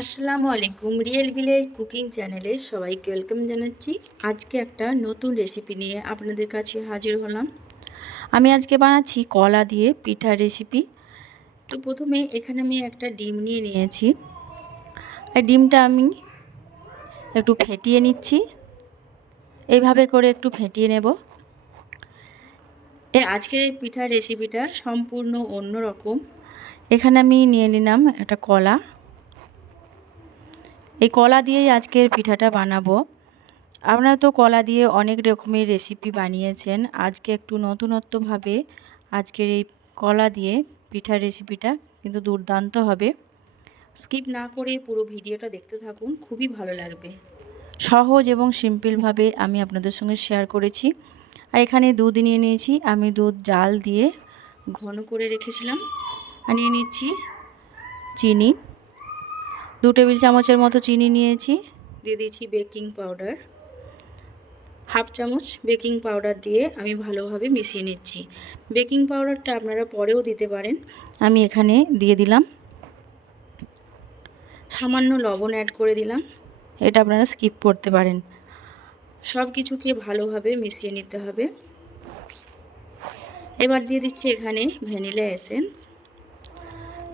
আসসালামু আলাইকুম, real village cooking চ্যানেলে সবাইকে ওয়েলকাম জানাচ্ছি। আজকে একটা নতুন রেসিপি নিয়ে আপনাদের কাছে হাজির হলাম। আমি আজকে বানাচ্ছি কলা দিয়ে পিঠা রেসিপি। তো প্রথমে এখানে আমি একটা ডিম নিয়ে নিয়েছি। আর ডিমটা আমি একটু ফেটিয়ে নিচ্ছি। এইভাবে করে একটু ফেটিয়ে নেব। আজকের এই পিঠা রেসিপিটা সম্পূর্ণ অন্য রকম। এখানে আমি নিয়ে নিলাম একটা কলা। এই কলা দিয়েই আজকের পিঠাটা বানাবো। আপনারা তো কলা দিয়ে অনেক রকমের রেসিপি বানিয়েছেন। আজকে একটু নতুনত্বভাবে আজকের এই কলা দিয়ে পিঠা রেসিপিটা কিন্তু দুর্দান্ত হবে। স্কিপ না করে পুরো ভিডিওটা দেখতে থাকুন, খুবই ভালো লাগবে। সহজ এবং সিম্পলভাবে আমি আপনাদের সঙ্গে শেয়ার করেছি। আর এখানে দুধ নিয়ে নিয়েছি। আমি দুধ জাল দিয়ে ঘন করে রেখেছিলাম। আর নিয়ে নিচ্ছি চিনি, 2 টেবিল চামচের মতো চিনি নিয়েছি। দিয়ে দিচ্ছি বেকিং পাউডার, 1/2 চামচ বেকিং পাউডার দিয়ে আমি ভালোভাবে মিশিয়ে নিচ্ছি। বেকিং পাউডারটা আপনারা পরেও দিতে পারেন। আমি এখানে দিয়ে দিলাম। সামান্য লবণ অ্যাড করে দিলাম, এটা আপনারা স্কিপ করতে পারেন। সব কিছুকে ভালোভাবে মিশিয়ে নিতে হবে। এবার দিয়ে দিচ্ছি এখানে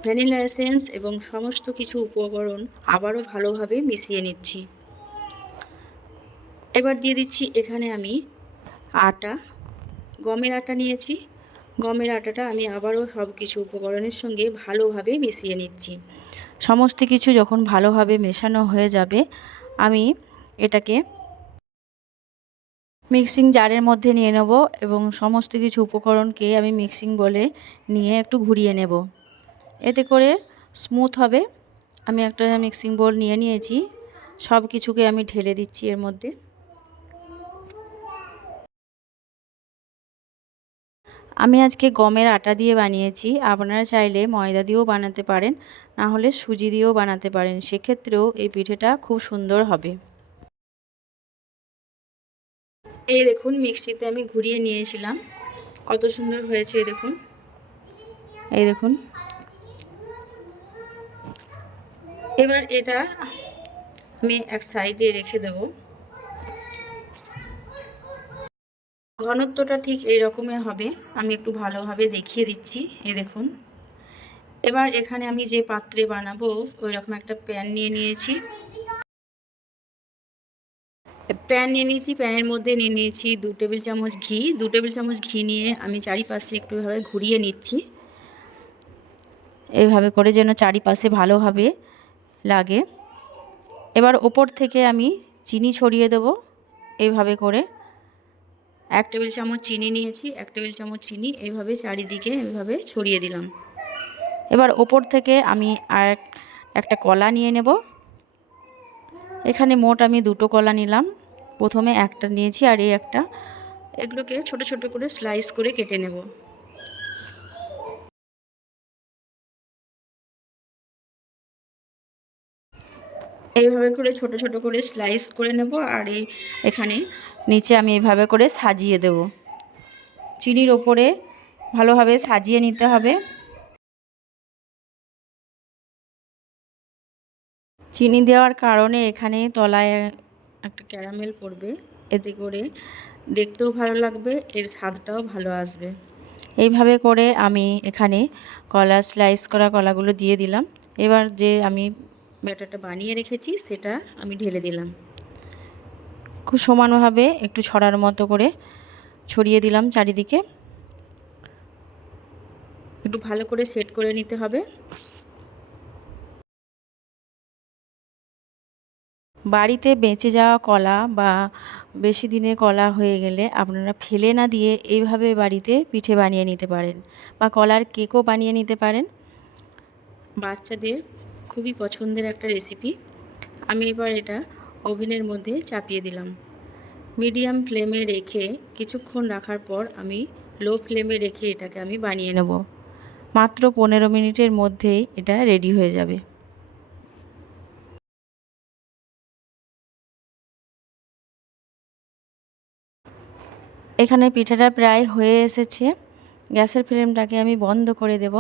ভ্যানিলা এসেন্স এবং সমস্ত কিছু উপকরণ আবারও ভালোভাবে মিশিয়ে নিচ্ছি। এবার দিয়ে দিচ্ছি এখানে আমি আটা, গমের আটা নিয়েছি। গমের আটাটা আমি আবারও সব কিছু উপকরণের সঙ্গে ভালোভাবে মিশিয়ে নিচ্ছি। সমস্ত কিছু যখন ভালোভাবে মেশানো হয়ে যাবে, আমি এটাকে মিক্সিং জারের মধ্যে নিয়ে নেব এবং সমস্ত কিছু উপকরণকে আমি মিক্সিং বলে নিয়ে একটু ঘুরিয়ে নেব। এতে করে স্মুথ হবে। আমি একটা মিক্সিং বোল নিয়ে নিয়েছি। সব কিছুকে আমি ঢেলে দিচ্ছি এর মধ্যে। আমি আজকে গমের আটা দিয়ে বানিয়েছি। আপনারা চাইলে ময়দা দিয়েও বানাতে পারেন, না হলে সুজি দিয়েও বানাতে পারেন। সেক্ষেত্রেও এই পিঠেটা খুব সুন্দর হবে। এই দেখুন, মিক্সিতে আমি ঘুরিয়ে নিয়েছিলাম, কত সুন্দর হয়েছে। এই দেখুন, এই দেখুন। এবার এটা আমি এক সাইডে রেখে দেব। ঘনত্বটা ঠিক এই রকমের হবে। আমি একটু ভালোভাবে দেখিয়ে দিচ্ছি। এই দেখুন। এবার এখানে আমি যে পাত্রে বানাবো ওই রকম একটা প্যান নিয়ে নিয়েছি। প্যানের মধ্যে নিয়ে নিয়েছি 2 টেবিল চামচ ঘি। 2 টেবিল চামচ ঘি নিয়ে আমি চারিপাশে একটু এভাবে ঘুরিয়ে নিচ্ছি, এইভাবে করে যেন চারিপাশে ভালোভাবে লাগে। এবার ওপর থেকে আমি চিনি ছড়িয়ে দেব। এইভাবে করে 1 টেবিল চামচ চিনি নিয়েছি। 1 টেবিল চামচ চিনি এইভাবে চারিদিকে এইভাবে ছড়িয়ে দিলাম। এবার ওপর থেকে আমি আর একটা কলা নিয়ে নেব। এখানে মোট আমি 2টো কলা নিলাম। প্রথমে একটা নিয়েছি আর এই একটা। এগুলোকে ছোট ছোট করে স্লাইস করে কেটে নেব। এইভাবে করে ছোট ছোট করে স্লাইস করে নেব। আর এখানে নিচে আমি এইভাবে করে সাজিয়ে দেব। চিনির ওপরে ভালোভাবে সাজিয়ে নিতে হবে। চিনি দেওয়ার কারণে এখানে তলায় একটা ক্যারামেল পড়বে। এতে করে দেখতেও ভালো লাগবে, এর স্বাদটাও ভালো আসবে। এইভাবে করে আমি এখানে স্লাইস করা কলাগুলো দিয়ে দিলাম। এবার যে আমি ব্যাটারটা বানিয়ে রেখেছি সেটা আমি ঢেলে দিলাম। খুব সমানভাবে একটু ছড়ার মতো করে ছড়িয়ে দিলাম চারিদিকে। একটু ভালো করে সেট করে নিতে হবে। বাড়িতে বেঁচে যাওয়া কলা বা বেশি দিনের কলা হয়ে গেলে আপনারা ফেলে না দিয়ে এইভাবে বাড়িতে পিঠে বানিয়ে নিতে পারেন, বা কলার কেকও বানিয়ে নিতে পারেন। বাচ্চাদের খুবই পছন্দের একটা রেসিপি। আমি এবার এটা ওভেনের মধ্যে চাপিয়ে দিলাম। মিডিয়াম ফ্লেমে রেখে কিছুক্ষণ রাখার পর আমি লো ফ্লেমে রেখে এটাকে আমি বানিয়ে নেব। মাত্র 15 মিনিটের মধ্যেই এটা রেডি হয়ে যাবে। এখানে পিঠাটা প্রায় হয়ে এসেছে। গ্যাসের ফ্লেমটাকে আমি বন্ধ করে দেব।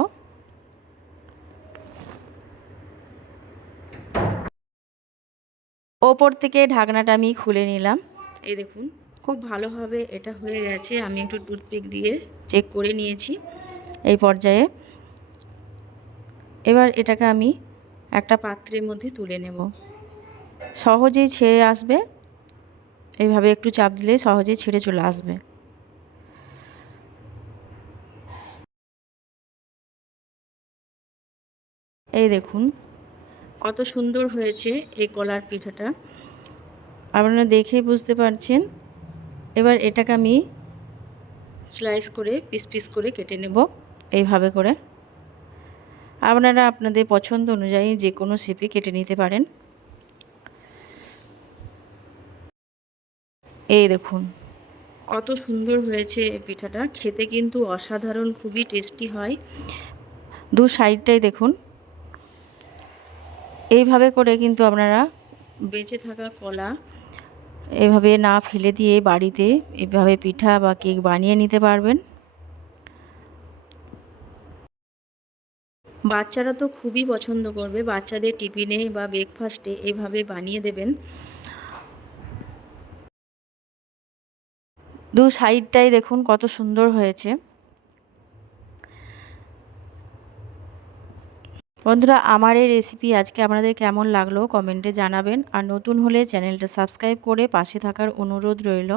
ওপর থেকে ঢাকনাটা আমি খুলে নিলাম। এই দেখুন খুব ভালোভাবে এটা হয়ে গেছে। আমি একটু টুথপিক দিয়ে চেক করে নিয়েছি এই পর্যায়ে। এবার এটাকে আমি একটা পাত্রের মধ্যে তুলে নেব। সহজেই ছেড়ে আসবে, এইভাবে একটু চাপ দিলে সহজেই ছেড়ে চলে আসবে। এই দেখুন কত সুন্দর হয়েছে এই কলার পিঠাটা, আপনারা দেখেই বুঝতে পারছেন। এবার এটাকে আমি স্লাইস করে পিস পিস করে কেটে নেব এইভাবে করে। আপনারা আপনাদের পছন্দ অনুযায়ী যে কোনো শেপে কেটে নিতে পারেন। এই দেখুন কত সুন্দর হয়েছে এই পিঠাটা, খেতে কিন্তু অসাধারণ, খুবই টেস্টি হয়। দু সাইডটাই দেখুন এইভাবে করে কিন্তু আপনারা বেঁচে থাকা কলা এভাবে না ফেলে দিয়ে বাড়িতে এভাবে পিঠা বা কেক বানিয়ে নিতে পারবেন। বাচ্চারা তো খুবই পছন্দ করবে, বাচ্চাদের টিফিনে বা ব্রেকফাস্টে এভাবে বানিয়ে দেবেন। দু সাইডটাই দেখুন কত সুন্দর হয়েছে। বন্ধুরা আমার এই রেসিপি আজকে আপনাদের কেমন লাগলো কমেন্টে জানাবেন। আর নতুন হলে চ্যানেলটা সাবস্ক্রাইব করে পাশে থাকার অনুরোধ রইল।